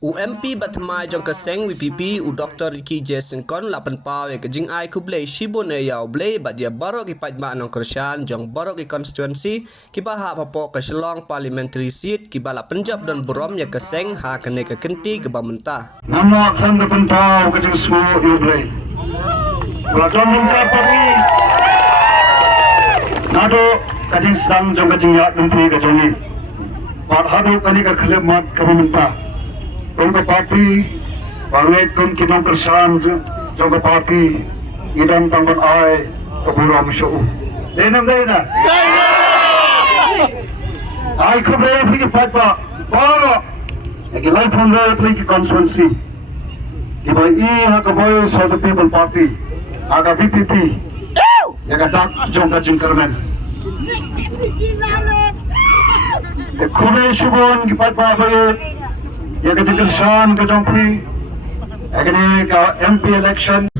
UMP Batmai jong kaseng WPP u Dr. Ki Jason kon lapan pau ke jing ai ku blei shibun e yau blei bat dia barok ki pajma nong kersian jong barok ki constituency ki ba ha papo ke selong parliamentary seat ki bala Punjab dan Burom ya kaseng ha kene ke kenti ke bamenta nama kan ke pau ke jing semua yu blei Raja minta pagi nado kajing sang jong kajing ya nanti ke jongi pat hadu kani ke khleb mat ke bamenta Jangka parti, bangit kun kinong kersan, jangka parti, idam tanggon ay, kaburam show. Denam dena. Ay kublay pigi fatwa, para. Eki life on road pigi constituency. Iba ha kaboy for the people party, aga VPP. Yaga dak jangka jingkarmen. Kublay shubon ki fatwa baye. Ya kita kerjaan ke jompi, akhirnya ke MP election.